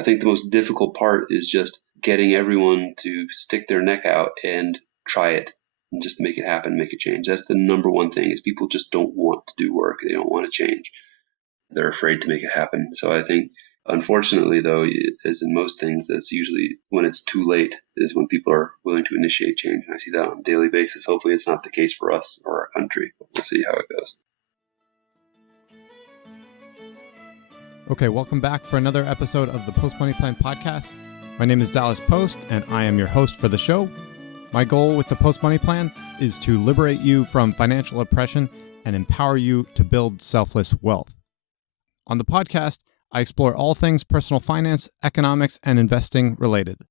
I think the most difficult part is just getting everyone to stick their neck out and try it and just make it happen, make a change. That's the number one thing, is people just don't want to do work. They don't want to change. They're afraid to make it happen. So I think, unfortunately, though, as in most things, that's usually when it's too late is when people are willing to initiate change. And I see that on a daily basis. Hopefully it's not the case for us or our country, but we'll see how it goes. Okay, welcome back for another episode of the Post Money Plan podcast. My name is Dallas Post, and I am your host for the show. My goal with the Post Money Plan is to liberate you from financial oppression and empower you to build selfless wealth. On the podcast, I explore all things personal finance, economics, and investing related.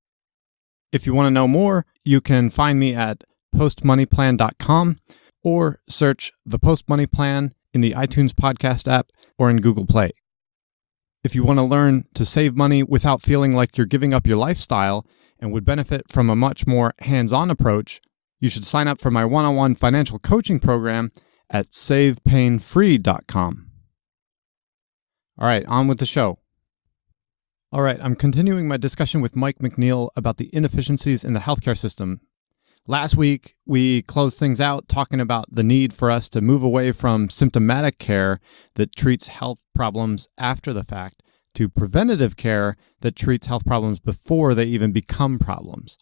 If you want to know more, you can find me at postmoneyplan.com or search the Post Money Plan in the iTunes podcast app or in Google Play. If you want to learn to save money without feeling like you're giving up your lifestyle and would benefit from a much more hands-on approach, you should sign up for my one-on-one financial coaching program at savepainfree.com. All right, on with the show. All right, I'm continuing my discussion with Mike McNeill about the inefficiencies in the healthcare system. Last week, we closed things out talking about the need for us to move away from symptomatic care that treats health problems after the fact to preventative care that treats health problems before they even become problems.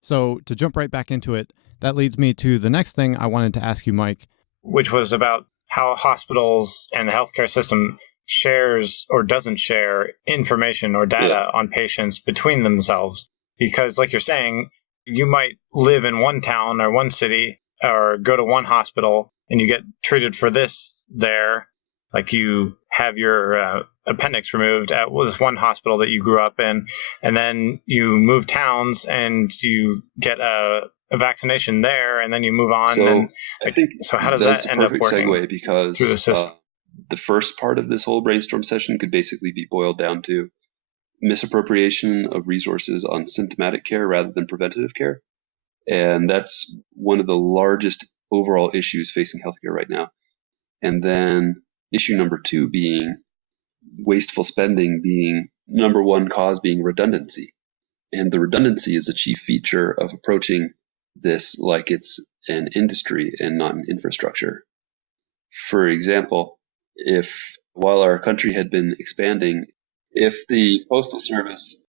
So to jump right back into it, that leads me to the next thing I wanted to ask you, Mike. Which was about how hospitals and the healthcare system shares or doesn't share information or data on patients between themselves. Because like you're saying, you might live in one town or one city or go to one hospital and you get treated for this there. Like you have your appendix removed at this one hospital that you grew up in, and then you move towns and you get a vaccination there, and then you move on. So I think so how does that end up working? That's a perfect segue, because through the system? The first part of this whole brainstorm session could basically be boiled down to misappropriation of resources on symptomatic care rather than preventative care. And that's one of the largest overall issues facing healthcare right now. And then issue number two being wasteful spending, being number one cause being redundancy. And the redundancy is a chief feature of approaching this like it's an industry and not an infrastructure. For example, if while our country had been expanding, if the Postal Service,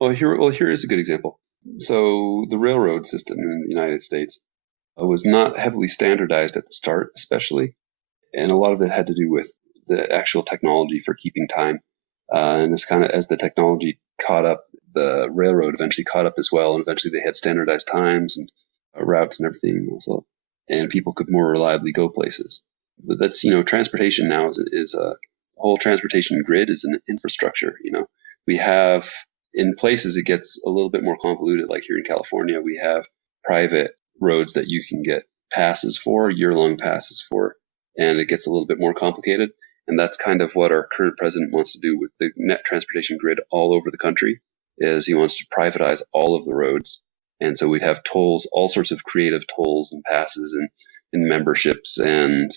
here is a good example. So the railroad system in the United States was not heavily standardized at the start, especially. And a lot of it had to do with the actual technology for keeping time. And as the technology caught up, the railroad eventually caught up as well. And eventually they had standardized times and routes and everything also. And people could more reliably go places. But that's, transportation now is a whole transportation grid is an infrastructure. We have, in places it gets a little bit more convoluted, like here in California, we have private roads that you can get passes for, year-long passes for, and it gets a little bit more complicated. And that's kind of what our current president wants to do with the net transportation grid all over the country, is he wants to privatize all of the roads. And so we'd have tolls, all sorts of creative tolls and passes and memberships. And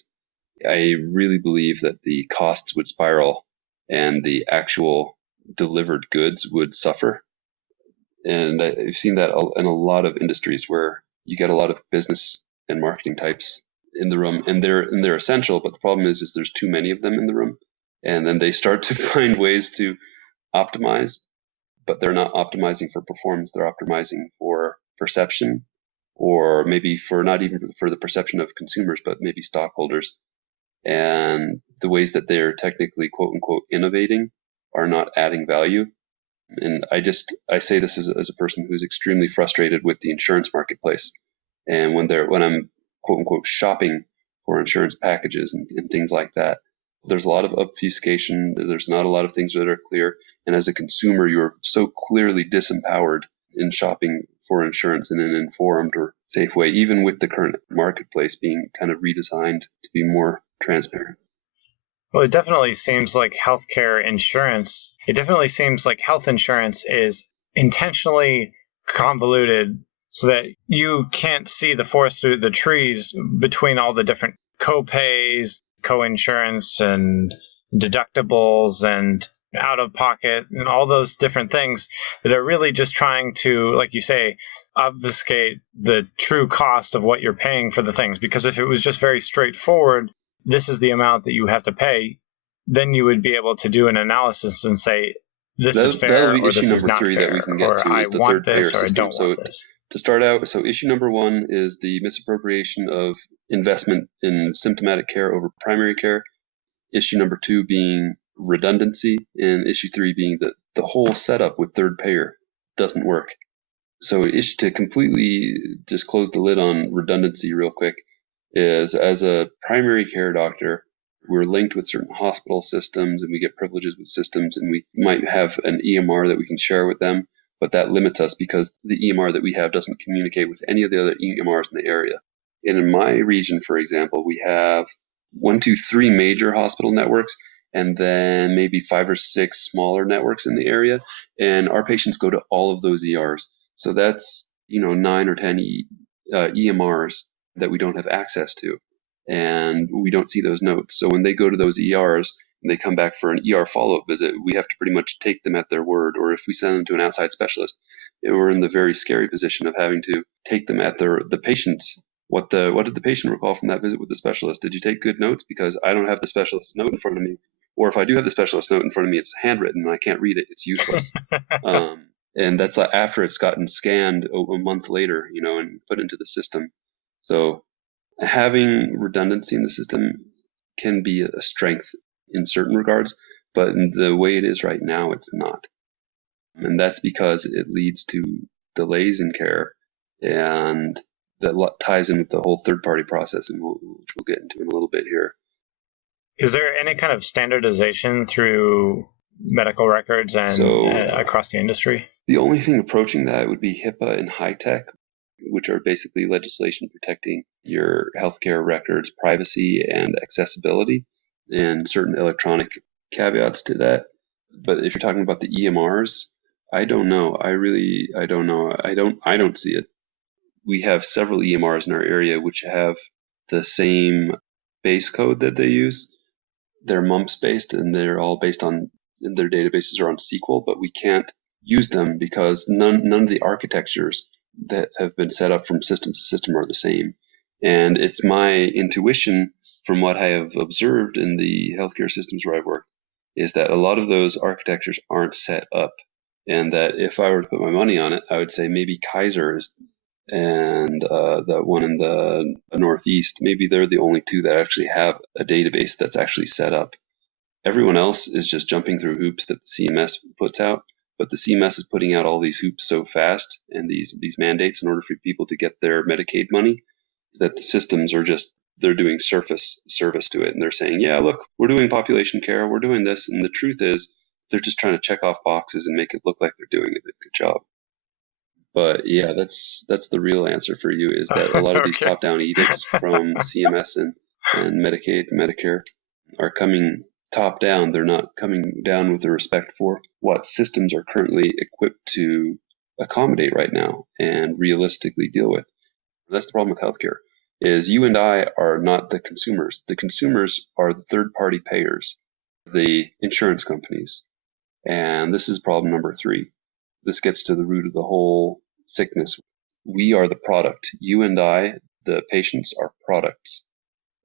I really believe that the costs would spiral and the actual delivered goods would suffer. And I've seen that in a lot of industries where you get a lot of business and marketing types in the room, and they're essential. But the problem is there's too many of them in the room, and then they start to find ways to optimize, but they're not optimizing for performance. They're optimizing for perception, or maybe for not even for the perception of consumers, but maybe stockholders. And the ways that they're technically quote unquote innovating are not adding value. And I say this as a person who's extremely frustrated with the insurance marketplace. And when I'm quote unquote shopping for insurance packages and things like that, there's a lot of obfuscation. There's not a lot of things that are clear. And as a consumer, you're so clearly disempowered in shopping for insurance in an informed or safe way, even with the current marketplace being kind of redesigned to be more transparent. Well, it definitely seems like health insurance is intentionally convoluted so that you can't see the forest through the trees between all the different co-pays, co-insurance, and deductibles, and out of pocket and all those different things that are really just trying to, like you say, obfuscate the true cost of what you're paying for the things. Because if it was just very straightforward, this is the amount that you have to pay, then you would be able to do an analysis and say, this is That'll fair be or issue this is number not 3 that we fair, can get or to, I is the want third payer this or I system. don't So want this. to start out, so issue number 1 is the misappropriation of investment in symptomatic care over primary care. Issue number 2 being redundancy, and issue 3 being that the whole setup with third payer doesn't work. So to completely just close the lid on redundancy real quick is, as a primary care doctor, we're linked with certain hospital systems and we get privileges with systems, and we might have an EMR that we can share with them, but that limits us because the EMR that we have doesn't communicate with any of the other EMRs in the area. And in my region, for example, we have 3 major hospital networks and then maybe 5 or 6 smaller networks in the area. And our patients go to all of those ERs. So that's, 9 or 10 EMRs that we don't have access to. And we don't see those notes. So when they go to those ERs and they come back for an ER follow-up visit, we have to pretty much take them at their word. Or if we send them to an outside specialist, we're in the very scary position of having to take them at the patient. What did the patient recall from that visit with the specialist? Did you take good notes? Because I don't have the specialist note in front of me. Or if I do have the specialist note in front of me, it's handwritten and I can't read it. It's useless. And that's after it's gotten scanned a month later, and put into the system. So having redundancy in the system can be a strength in certain regards, but in the way it is right now, it's not. And that's because it leads to delays in care, and that ties in with the whole third-party process, and which we'll get into in a little bit here. Is there any kind of standardization through medical records and across the industry? The only thing approaching that would be HIPAA and high-tech, which are basically legislation protecting your healthcare records, privacy, and accessibility, and certain electronic caveats to that. But if you're talking about the EMRs, I don't know. I don't know. I don't see it. We have several EMRs in our area which have the same base code that they use. They're MUMPS based, and they're all based on, their databases are on SQL, but we can't use them because none of the architectures that have been set up from system to system are the same. And it's my intuition from what I have observed in the healthcare systems where I've worked is that a lot of those architectures aren't set up. And that if I were to put my money on it, I would say maybe Kaiser's and the one in the Northeast, maybe they're the only 2 that actually have a database that's actually set up. Everyone else is just jumping through hoops that the CMS puts out, but the CMS is putting out all these hoops so fast and these mandates in order for people to get their Medicaid money that the systems are just, they're doing surface service to it. And they're saying, yeah, look, we're doing population care, we're doing this. And the truth is they're just trying to check off boxes and make it look like they're doing a good job. But yeah, that's the real answer for you, is that a lot of these top-down edicts from CMS and Medicaid, Medicare are coming top-down. They're not coming down with the respect for what systems are currently equipped to accommodate right now and realistically deal with. That's the problem with healthcare, is you and I are not the consumers. The consumers are the third-party payers, the insurance companies. And this is problem number 3. This gets to the root of the whole sickness. We are the product. You and I, the patients, are products.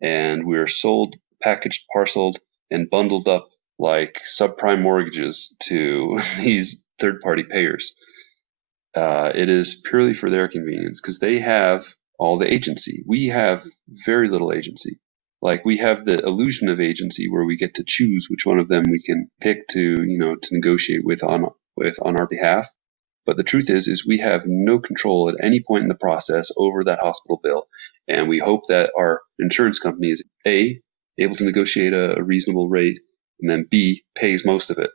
And we're sold, packaged, parceled, and bundled up like subprime mortgages to these third-party payers. It is purely for their convenience because they have all the agency. We have very little agency. Like, we have the illusion of agency where we get to choose which one of them we can pick to negotiate with on our behalf. But the truth is we have no control at any point in the process over that hospital bill. And we hope that our insurance company is A, able to negotiate a reasonable rate, and then B, pays most of it.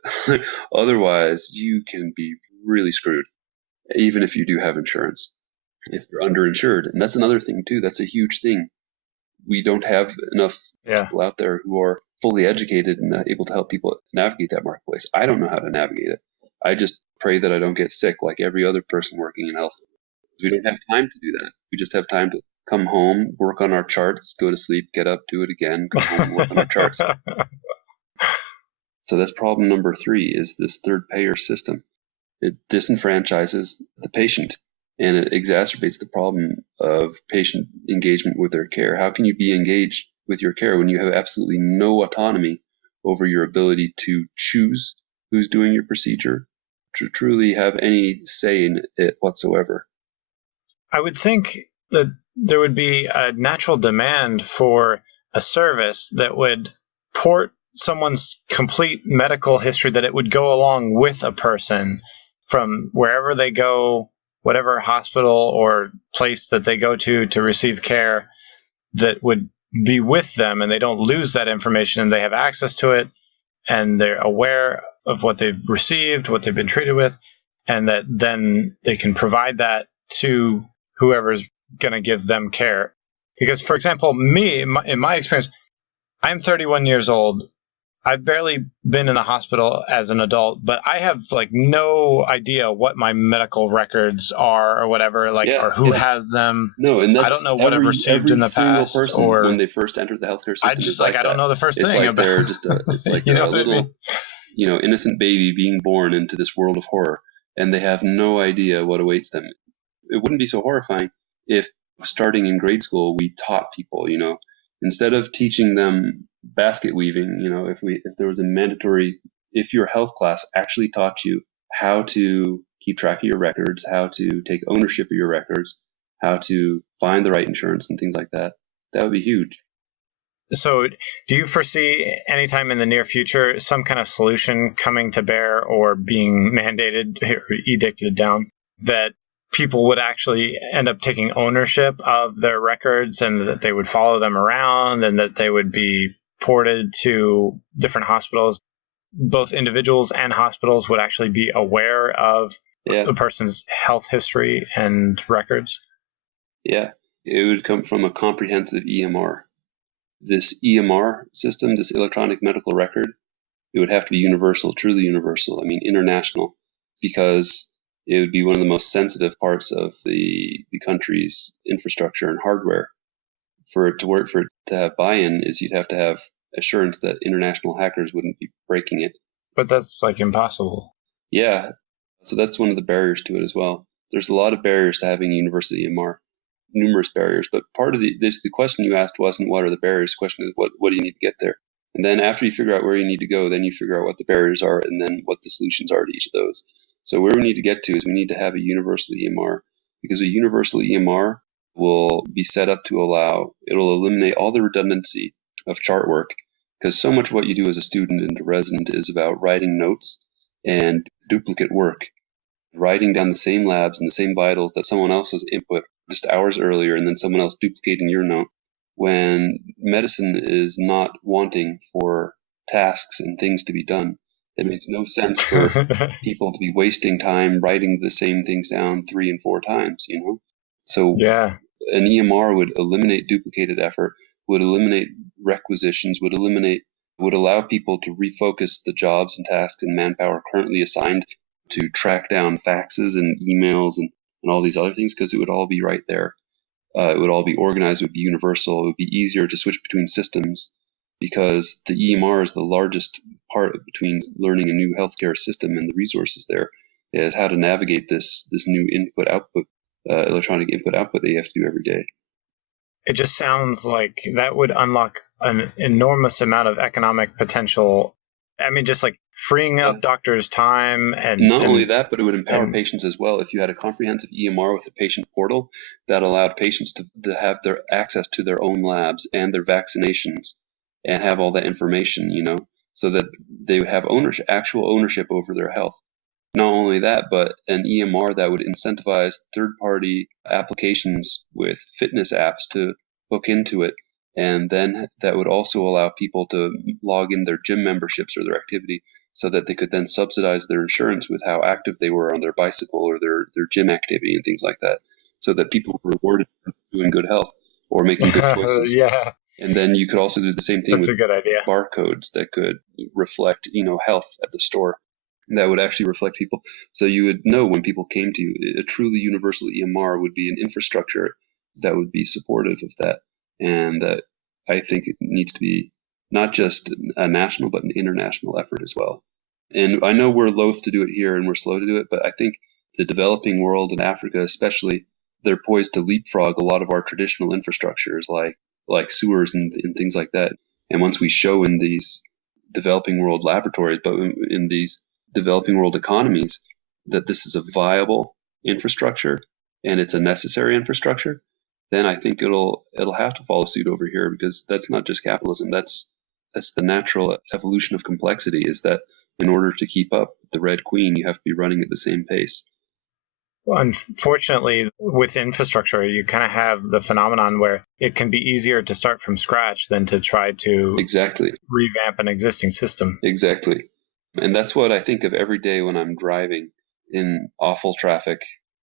Otherwise, you can be really screwed, even if you do have insurance, if you're underinsured. And that's another thing too. That's a huge thing. We don't have enough people out there who are fully educated and able to help people navigate that marketplace. I don't know how to navigate it. I just pray that I don't get sick like every other person working in health. We don't have time to do that. We just have time to come home, work on our charts, go to sleep, get up, do it again, come home, work on our charts. So that's problem number 3, is this third payer system. It disenfranchises the patient, and it exacerbates the problem of patient engagement with their care. How can you be engaged with your care when you have absolutely no autonomy over your ability to choose who's doing your procedure, to truly have any say in it whatsoever? I would think that there would be a natural demand for a service that would port someone's complete medical history, that it would go along with a person from wherever they go, whatever hospital or place that they go to receive care, that would be with them, and they don't lose that information, and they have access to it, and they're aware of what they've received, what they've been treated with, and that then they can provide that to whoever's going to give them care. Because, for example, me, in my experience, I'm 31 years old. I've barely been in the hospital as an adult, but I have like no idea what my medical records are or whatever, or who has them. No, and that's I don't know what I've received in the single past, person or when they first entered the healthcare system. I just is like I don't know the first it's thing like about. They're just it's like they're a little, innocent baby being born into this world of horror, and they have no idea what awaits them. It wouldn't be so horrifying if, starting in grade school, we taught people, instead of teaching them basket weaving, if there was a mandatory, if your health class actually taught you how to keep track of your records, how to take ownership of your records, how to find the right insurance and things like that, that would be huge. So do you foresee anytime in the near future some kind of solution coming to bear or being mandated or edicted down that people would actually end up taking ownership of their records, and that they would follow them around, and that they would be ported to different hospitals? Both individuals and hospitals would actually be aware of a person's health history and records? Yeah, it would come from a comprehensive EMR. This EMR system, this electronic medical record, it would have to be universal, truly universal. I mean, international, because it would be one of the most sensitive parts of the country's infrastructure and hardware. For it to work, for it to have buy-in, is you'd have to have assurance that international hackers wouldn't be breaking it. But that's like impossible. Yeah. So that's one of the barriers to it as well. There's a lot of barriers to having a universal EMR, numerous barriers. But part of the question you asked wasn't what are the barriers. The question is what do you need to get there? And then after you figure out where you need to go, then you figure out what the barriers are and then what the solutions are to each of those. So where we need to get to is we need to have a universal EMR, because a universal EMR will be set up to it'll eliminate all the redundancy of chart work, because so much of what you do as a student and a resident is about writing notes and duplicate work, writing down the same labs and the same vitals that someone else has input just hours earlier, and then someone else duplicating your note, when medicine is not wanting for tasks and things to be done. It makes no sense for people to be wasting time writing the same things down 3 and 4 times, So an EMR would eliminate duplicated effort, would eliminate requisitions, would allow people to refocus the jobs and tasks and manpower currently assigned to track down faxes and emails and all these other things, because it would all be right there. It would all be organized, it would be universal, it would be easier to switch between systems, because the EMR is the largest part between learning a new healthcare system, and the resources there is how to navigate this new input-output, electronic input-output that you have to do every day. It just sounds like that would unlock an enormous amount of economic potential. I mean, just like freeing up doctors' time. And not only that, but it would empower patients as well. If you had a comprehensive EMR with a patient portal that allowed patients to have their access to their own labs and their vaccinations and have all that information, so that they would have actual ownership over their health. Not only that, but an EMR that would incentivize third-party applications with fitness apps to hook into it. And then that would also allow people to log in their gym memberships or their activity, so that they could then subsidize their insurance with how active they were on their bicycle or their gym activity and things like that, so that people were rewarded for doing good health or making good choices. And then you could also do the same thing with barcodes that could reflect, health at the store. That would actually reflect people. So you would know when people came to you. A truly universal EMR would be an infrastructure that would be supportive of that. And that, I think, it needs to be not just a national, but an international effort as well. And I know we're loath to do it here and we're slow to do it, but I think the developing world and Africa especially, they're poised to leapfrog a lot of our traditional infrastructures like sewers and things like that. And once we show in these developing world laboratories, but in these developing world economies, that this is a viable infrastructure and it's a necessary infrastructure, then I think it'll have to follow suit over here, because that's not just capitalism. That's the natural evolution of complexity, is that in order to keep up with the Red Queen, you have to be running at the same pace. Well, unfortunately, with infrastructure, you kind of have the phenomenon where it can be easier to start from scratch than to try to revamp an existing system. Exactly. And that's what I think of every day when I'm driving in awful traffic,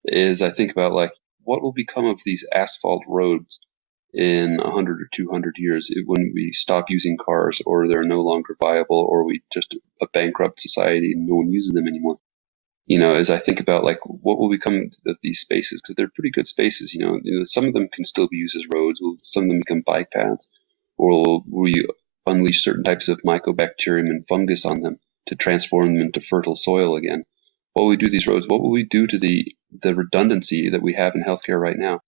is I think about like, what will become of these asphalt roads in 100 or 200 years when we stop using cars, or they're no longer viable, or we just a bankrupt society and no one uses them anymore. As I think about like what will become of these spaces, because they're pretty good spaces, some of them can still be used as roads, will some of them become bike paths, or will we unleash certain types of mycobacterium and fungus on them to transform them into fertile soil again? What will we do to these roads? What will we do to the redundancy that we have in healthcare right now?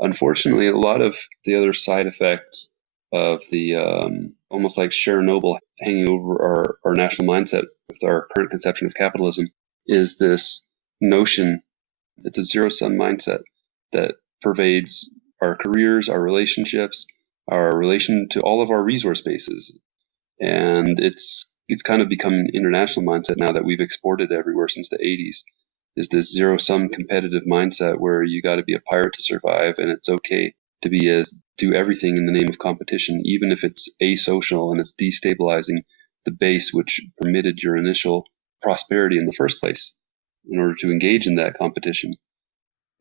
Unfortunately, a lot of the other side effects of the almost like Chernobyl hanging over our national mindset with our current conception of capitalism is this notion, it's a zero-sum mindset that pervades our careers, our relationships, our relation to all of our resource bases. And it's kind of become an international mindset now that we've exported everywhere since the 80s, is this zero-sum competitive mindset where you got to be a pirate to survive, and it's okay to do everything in the name of competition, even if it's asocial and it's destabilizing the base which permitted your initial prosperity in the first place, in order to engage in that competition.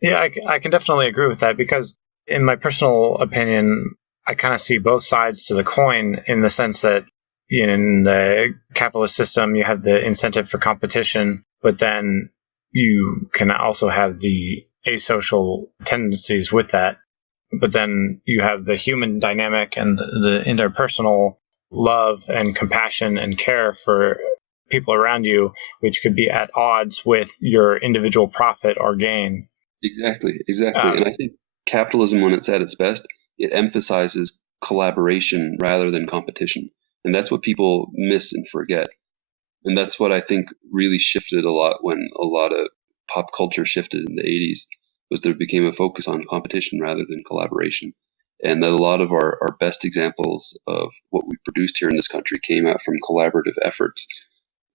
Yeah, I can definitely agree with that, because in my personal opinion, I kind of see both sides to the coin, in the sense that in the capitalist system, you have the incentive for competition, but then you can also have the asocial tendencies with that. But then you have the human dynamic and the interpersonal love and compassion and care for people around you, which could be at odds with your individual profit or gain. Exactly. And I think capitalism, when it's at its best, it emphasizes collaboration rather than competition. And that's what people miss and forget. And that's what I think really shifted a lot when a lot of pop culture shifted in the 80s, was there became a focus on competition rather than collaboration. And that a lot of our best examples of what we produced here in this country came out from collaborative efforts.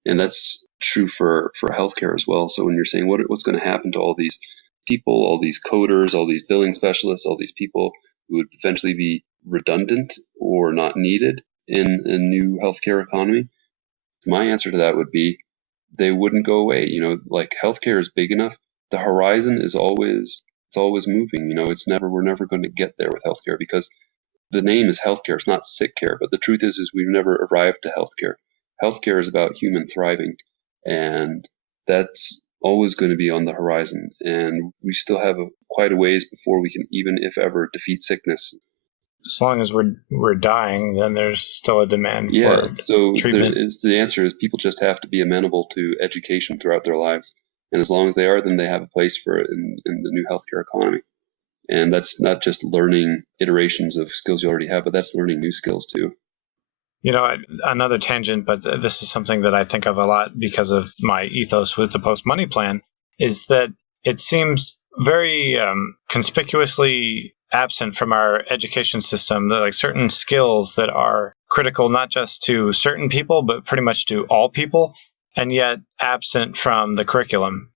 And that's true for healthcare as well. So when you're saying what's going to happen to all these people, all these coders, all these billing specialists, all these people who would eventually be redundant or not needed in a new healthcare economy, my answer to that would be they wouldn't go away. Like healthcare is big enough. The horizon is always moving. We're never going to get there with healthcare, because the name is healthcare. It's not sick care. But the truth is we've never arrived to healthcare. Healthcare is about human thriving, and that's always going to be on the horizon. And we still have quite a ways before we can even, if ever, defeat sickness. As long as we're dying, then there's still a demand for treatment. The answer is people just have to be amenable to education throughout their lives. And as long as they are, then they have a place for it in the new healthcare economy. And that's not just learning iterations of skills you already have, but that's learning new skills too. Another tangent, but this is something that I think of a lot because of my ethos with the post-money plan, is that it seems very conspicuously absent from our education system, like certain skills that are critical not just to certain people, but pretty much to all people, and yet absent from the curriculum.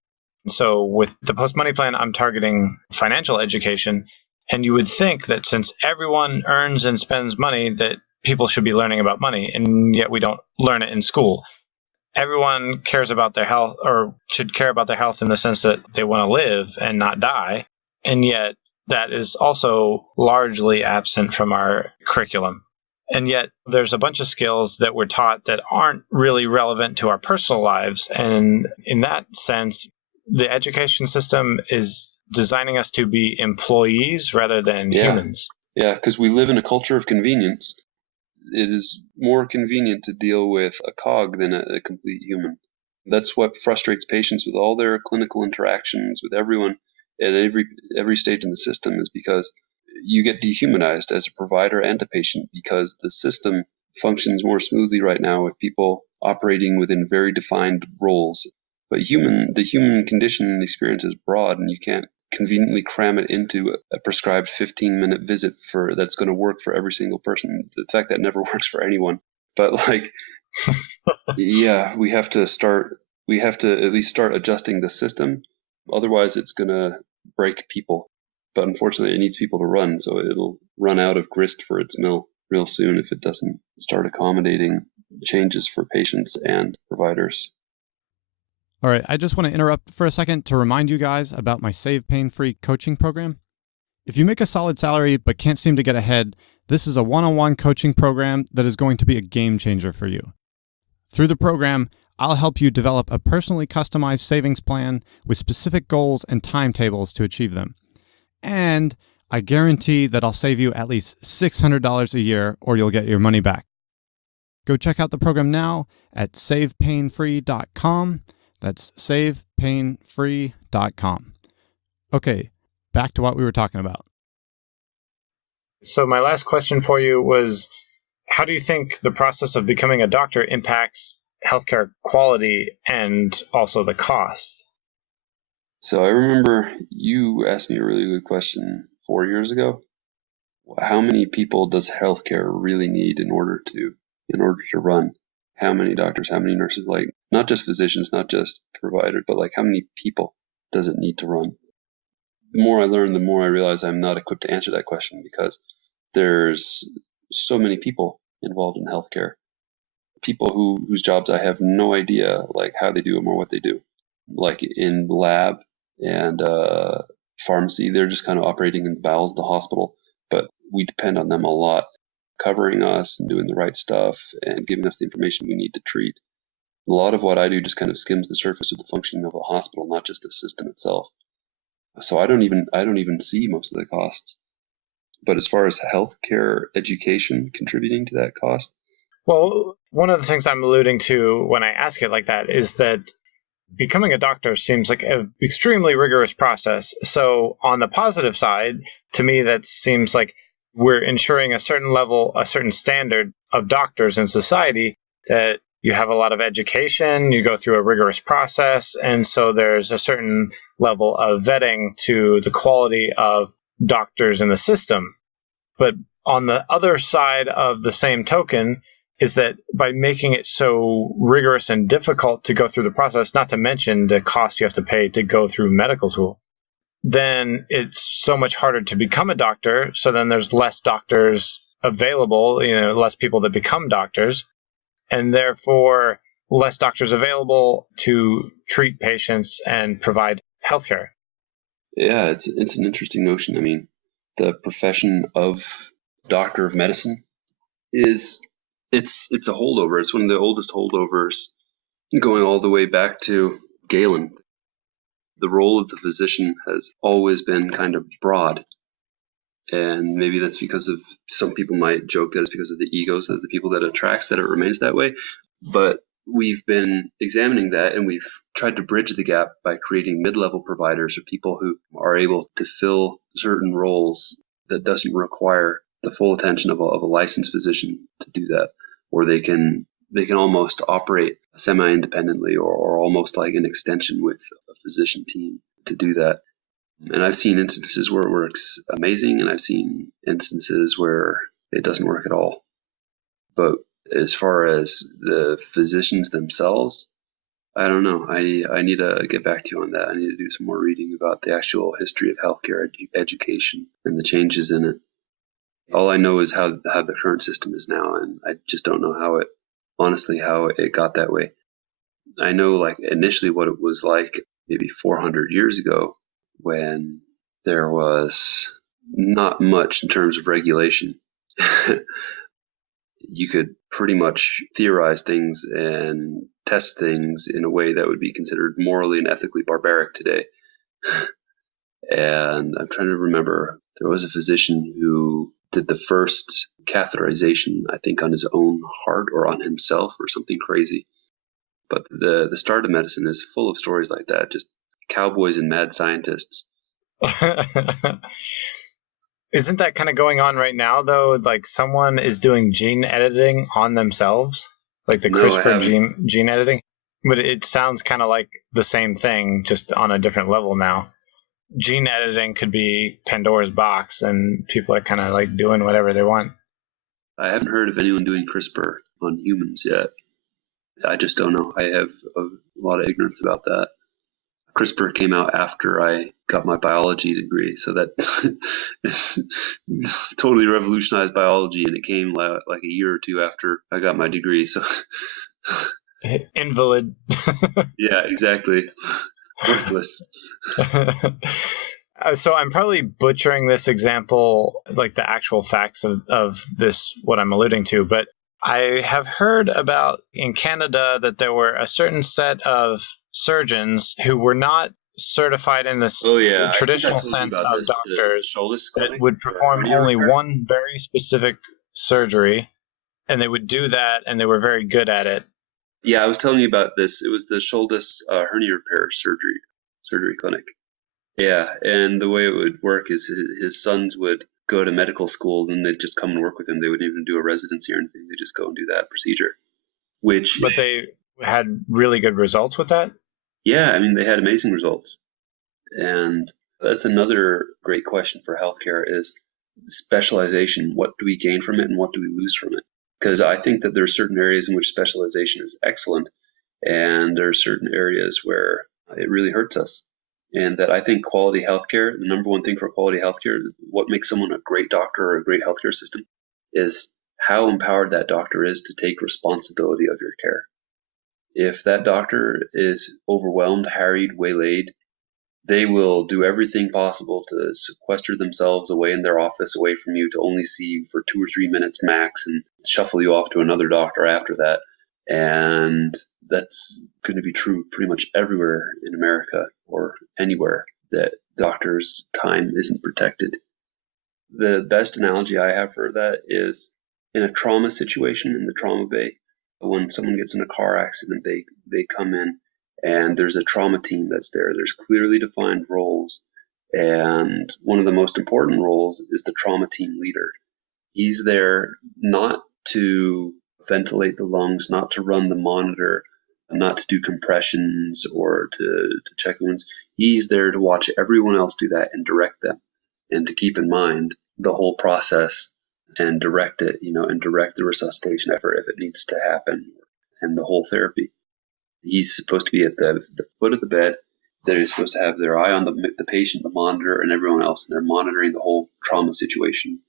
So with the post-money plan, I'm targeting financial education, and you would think that since everyone earns and spends money, that people should be learning about money, and yet we don't learn it in school. Everyone cares about their health, or should care about their health in the sense that they want to live and not die, and yet that is also largely absent from our curriculum. And yet there's a bunch of skills that we're taught that aren't really relevant to our personal lives. And in that sense, the education system is designing us to be employees rather than humans. Yeah, because we live in a culture of convenience. it is more convenient to deal with a cog than a complete human. That's what frustrates patients with all their clinical interactions with everyone at every stage in the system, is because you get dehumanized as a provider and a patient, because the system functions more smoothly right now with people operating within very defined roles. But the human condition and experience is broad, and you can't conveniently cram it into a prescribed 15-minute visit that's going to work for every single person. The fact that never works for anyone. But yeah, we have to at least start adjusting the system. Otherwise, it's going to break people. But unfortunately, it needs people to run, so it'll run out of grist for its mill real soon if it doesn't start accommodating changes for patients and providers. All right, I just want to interrupt for a second to remind you guys about my Save Pain-Free coaching program. If you make a solid salary but can't seem to get ahead, this is a one-on-one coaching program that is going to be a game changer for you. Through the program, I'll help you develop a personally customized savings plan with specific goals and timetables to achieve them. And I guarantee that I'll save you at least $600 a year, or you'll get your money back. Go check out the program now at savepainfree.com. That's savepainfree.com. Okay, back to what we were talking about. So my last question for you was, how do you think the process of becoming a doctor impacts healthcare quality and also the cost? So I remember you asked me a really good question 4 years ago. How many people does healthcare really need in order to run? How many doctors, how many nurses, not just physicians, not just providers, but how many people does it need to run? The more I learn, the more I realize I'm not equipped to answer that question, because there's so many people involved in healthcare. People whose jobs I have no idea how they do them or what they do. In the lab and pharmacy, they're just kind of operating in the bowels of the hospital, but we depend on them a lot, covering us and doing the right stuff and giving us the information we need to treat. A lot of what I do just kind of skims the surface of the functioning of a hospital, not just the system itself. So I don't even see most of the costs. But as far as healthcare education contributing to that cost, well, one of the things I'm alluding to when I ask it like that is that becoming a doctor seems like an extremely rigorous process. So on the positive side, to me, that seems like we're ensuring a certain level, a certain standard of doctors in society, that you have a lot of education, you go through a rigorous process, and so there's a certain level of vetting to the quality of doctors in the system. But on the other side of the same token is that by making it so rigorous and difficult to go through the process, not to mention the cost you have to pay to go through medical school, then it's so much harder to become a doctor. So then there's less doctors available, less people that become doctors, and therefore less doctors available to treat patients and provide healthcare. Yeah, it's an interesting notion. I mean, the profession of doctor of medicine it's a holdover. It's one of the oldest holdovers, going all the way back to Galen. The role of the physician has always been kind of broad. And maybe that's because of, some people might joke that it's because of the egos of the people that it attracts that it remains that way. But we've been examining that, and we've tried to bridge the gap by creating mid-level providers, or people who are able to fill certain roles that doesn't require the full attention of a licensed physician to do that, or they can almost operate semi-independently, or almost like an extension with a physician team to do that. And I've seen instances where it works amazing, and I've seen instances where it doesn't work at all. But as far as the physicians themselves, I don't know. I need to get back to you on that. I need to do some more reading about the actual history of healthcare education and the changes in it. All I know is how the current system is now, and I just don't know how it got that way. I know initially what it was like maybe 400 years ago, when there was not much in terms of regulation. You could pretty much theorize things and test things in a way that would be considered morally and ethically barbaric today. And I'm trying to remember, there was a physician who did the first catheterization, I think, on his own heart or on himself or something crazy. But the start of medicine is full of stories like that, just cowboys and mad scientists. Isn't that kind of going on right now, though? Like someone is doing gene editing on themselves, like the CRISPR gene editing? But it sounds kind of like the same thing, just on a different level now. Gene editing could be Pandora's box, and people are kind of like doing whatever they want. I haven't heard of anyone doing CRISPR on humans yet. I just don't know. I have a lot of ignorance about that. CRISPR came out after I got my biology degree, so that totally revolutionized biology, and it came like a year or two after I got my degree. So invalid. Yeah, exactly. Worthless. So I'm probably butchering this example, like the actual facts of this, what I'm alluding to, but I have heard about in Canada that there were a certain set of surgeons who were not certified in this traditional sense of doctors that would perform only one very specific surgery, and they would do that, and they were very good at it. Yeah, I was telling you about this. It was the Shouldes hernia repair surgery clinic. Yeah, and the way it would work is his sons would go to medical school, then they'd just come and work with him. They wouldn't even do a residency or anything. They'd just go and do that procedure. But they had really good results with that? Yeah, I mean, they had amazing results. And that's another great question for healthcare is specialization. What do we gain from it and what do we lose from it? Because I think that there are certain areas in which specialization is excellent, and there are certain areas where it really hurts us. And that I think quality healthcare, the number one thing for quality healthcare, what makes someone a great doctor or a great healthcare system is how empowered that doctor is to take responsibility of your care. If that doctor is overwhelmed, harried, waylaid, they will do everything possible to sequester themselves away in their office, away from you, to only see you for 2 or 3 minutes max and shuffle you off to another doctor after that. And that's going to be true pretty much everywhere in America or anywhere that doctors' time isn't protected. The best analogy I have for that is in a trauma situation in the trauma bay. When someone gets in a car accident, they come in and there's a trauma team that's there. There's clearly defined roles. And one of the most important roles is the trauma team leader. He's there not to ventilate the lungs, not to run the monitor, not to do compressions or to check the wounds. He's there to watch everyone else do that and direct them, and to keep in mind the whole process and direct it, and direct the resuscitation effort if it needs to happen, and the whole therapy. He's supposed to be at the foot of the bed. They're supposed to have their eye on the patient, the monitor, and everyone else. And they're monitoring the whole trauma situation.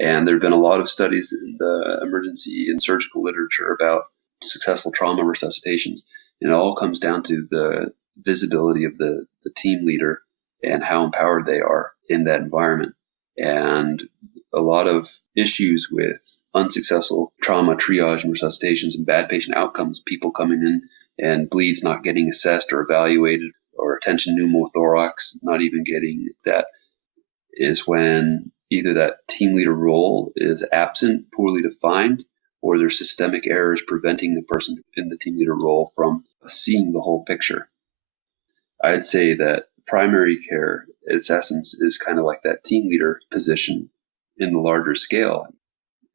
And there have been a lot of studies in the emergency and surgical literature about successful trauma resuscitations. And it all comes down to the visibility of the team leader and how empowered they are in that environment. And a lot of issues with unsuccessful trauma triage and resuscitations and bad patient outcomes, people coming in and bleeds not getting assessed or evaluated, or tension pneumothorax not even getting that, is when either that team leader role is absent, poorly defined, or there's systemic errors preventing the person in the team leader role from seeing the whole picture. I'd say that primary care, at its essence, is kind of like that team leader position in the larger scale.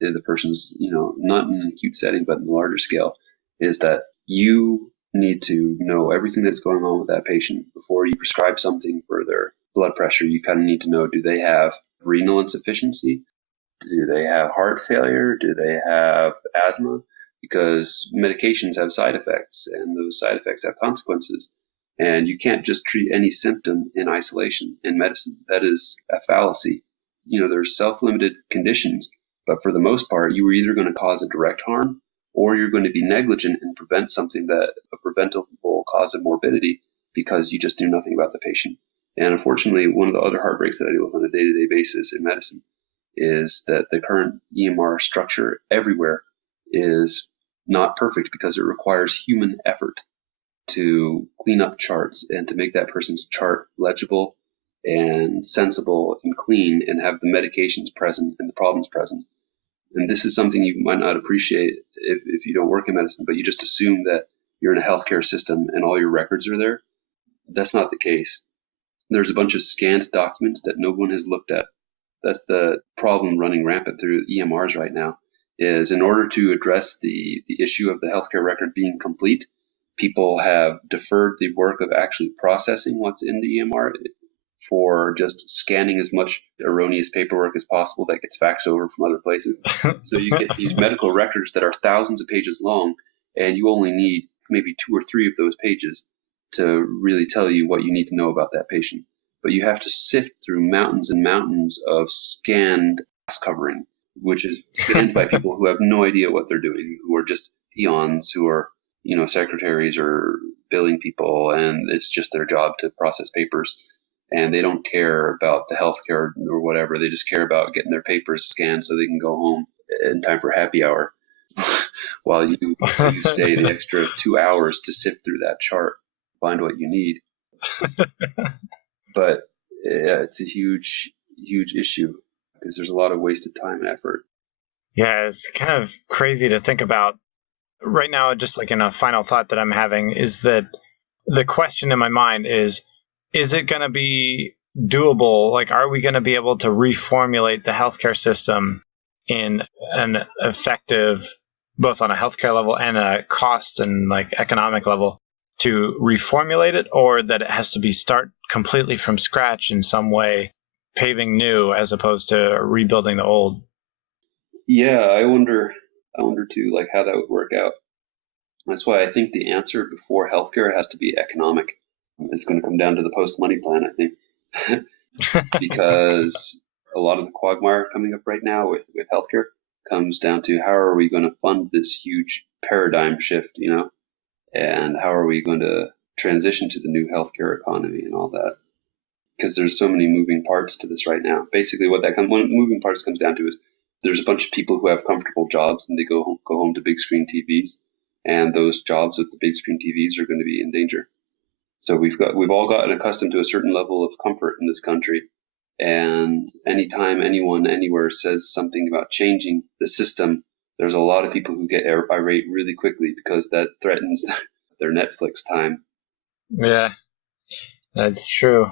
The person's, not in an acute setting, but in the larger scale, is that you need to know everything that's going on with that patient before you prescribe something for their blood pressure. You kind of need to know, do they have renal insufficiency? Do they have heart failure? Do they have asthma? Because medications have side effects, and those side effects have consequences. And you can't just treat any symptom in isolation in medicine. That is a fallacy. There's self-limited conditions, but for the most part, you are either going to cause a direct harm or you're going to be negligent and prevent something that a preventable cause of morbidity because you just do nothing about the patient. And unfortunately, one of the other heartbreaks that I deal with on a day-to-day basis in medicine is that the current EMR structure everywhere is not perfect because it requires human effort to clean up charts and to make that person's chart legible and sensible and clean and have the medications present and the problems present. And this is something you might not appreciate if you don't work in medicine, but you just assume that you're in a healthcare system and all your records are there. That's not the case. There's a bunch of scanned documents that no one has looked at. That's the problem running rampant through EMRs right now, is in order to address the issue of the healthcare record being complete, people have deferred the work of actually processing what's in the EMR for just scanning as much erroneous paperwork as possible that gets faxed over from other places. So you get these medical records that are thousands of pages long, and you only need maybe 2 or 3 of those pages to really tell you what you need to know about that patient. But you have to sift through mountains and mountains of scanned ass covering, which is scanned by people who have no idea what they're doing, who are just peons, who are, secretaries or billing people, and it's just their job to process papers. And they don't care about the healthcare or whatever. They just care about getting their papers scanned so they can go home in time for happy hour while you stay the extra 2 hours to sift through that chart, find what you need. But yeah, it's a huge, huge issue because there's a lot of wasted time and effort. Yeah, it's kind of crazy to think about. Right now, just like in a final thought that I'm having, is that the question in my mind is it going to be doable? Like, are we going to be able to reformulate the healthcare system in an effective, both on a healthcare level and a cost and like economic level, to reformulate it, or that it has to be start completely from scratch in some way, paving new as opposed to rebuilding the old? Yeah, I wonder too, like how that would work out. That's why I think the answer before healthcare has to be economic. It's going to come down to the post-money plan, I think, because a lot of the quagmire coming up right now with healthcare comes down to how are we going to fund this huge paradigm shift, and how are we going to transition to the new healthcare economy and all that? Because there's so many moving parts to this right now. Basically, what one moving parts comes down to is there's a bunch of people who have comfortable jobs and they go home to big screen TVs, and those jobs with the big screen TVs are going to be in danger. So we've all gotten accustomed to a certain level of comfort in this country, and anytime anyone anywhere says something about changing the system, there's a lot of people who get irate really quickly because that threatens their Netflix time. Yeah, that's true.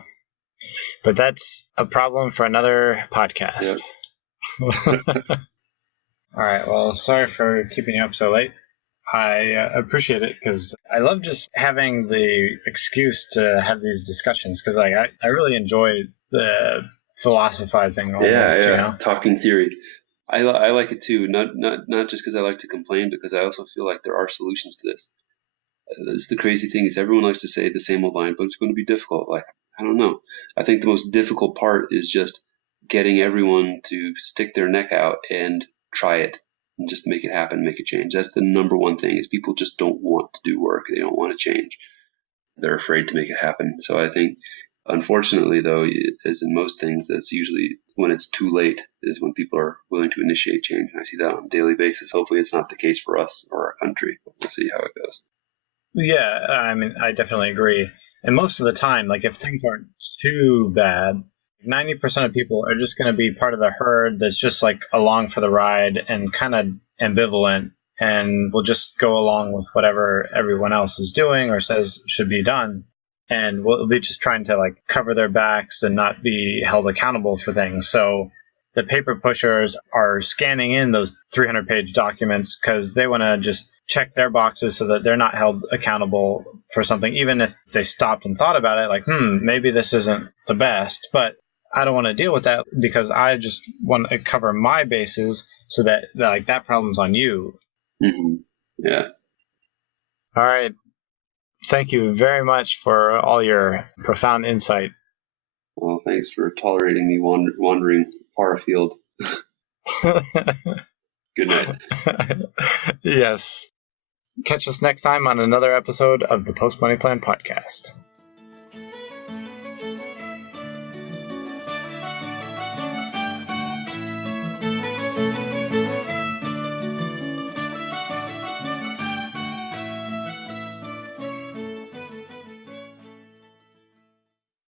But that's a problem for another podcast. Yep. All right. Well, sorry for keeping you up so late. I appreciate it because I love just having the excuse to have these discussions because I really enjoy the philosophizing. Almost, yeah. Talking theory. I like it too. Not just because I like to complain, because I also feel like there are solutions to this. That's the crazy thing is everyone likes to say the same old line, but it's going to be difficult. Like, I don't know. I think the most difficult part is just getting everyone to stick their neck out and try it and just make it happen, make a change. That's the number one thing is people just don't want to do work. They don't want to change. They're afraid to make it happen. So I think, unfortunately, though, as in most things, that's usually when it's too late is when people are willing to initiate change. And I see that on a daily basis. Hopefully it's not the case for us or our country, but we'll see how it goes. Yeah, I mean, I definitely agree. And most of the time, like if things aren't too bad, 90% of people are just going to be part of the herd that's just like along for the ride and kind of ambivalent and will just go along with whatever everyone else is doing or says should be done. And we'll be just trying to like cover their backs and not be held accountable for things. So the paper pushers are scanning in those 300-page documents because they want to just check their boxes so that they're not held accountable for something, even if they stopped and thought about it, like, maybe this isn't the best, but I don't want to deal with that because I just want to cover my bases so that like that problem's on you. Mm-hmm. Yeah. All right. Thank you very much for all your profound insight. Well, thanks for tolerating me wandering far afield. Good night. Yes. Catch us next time on another episode of the Post Money Plan podcast.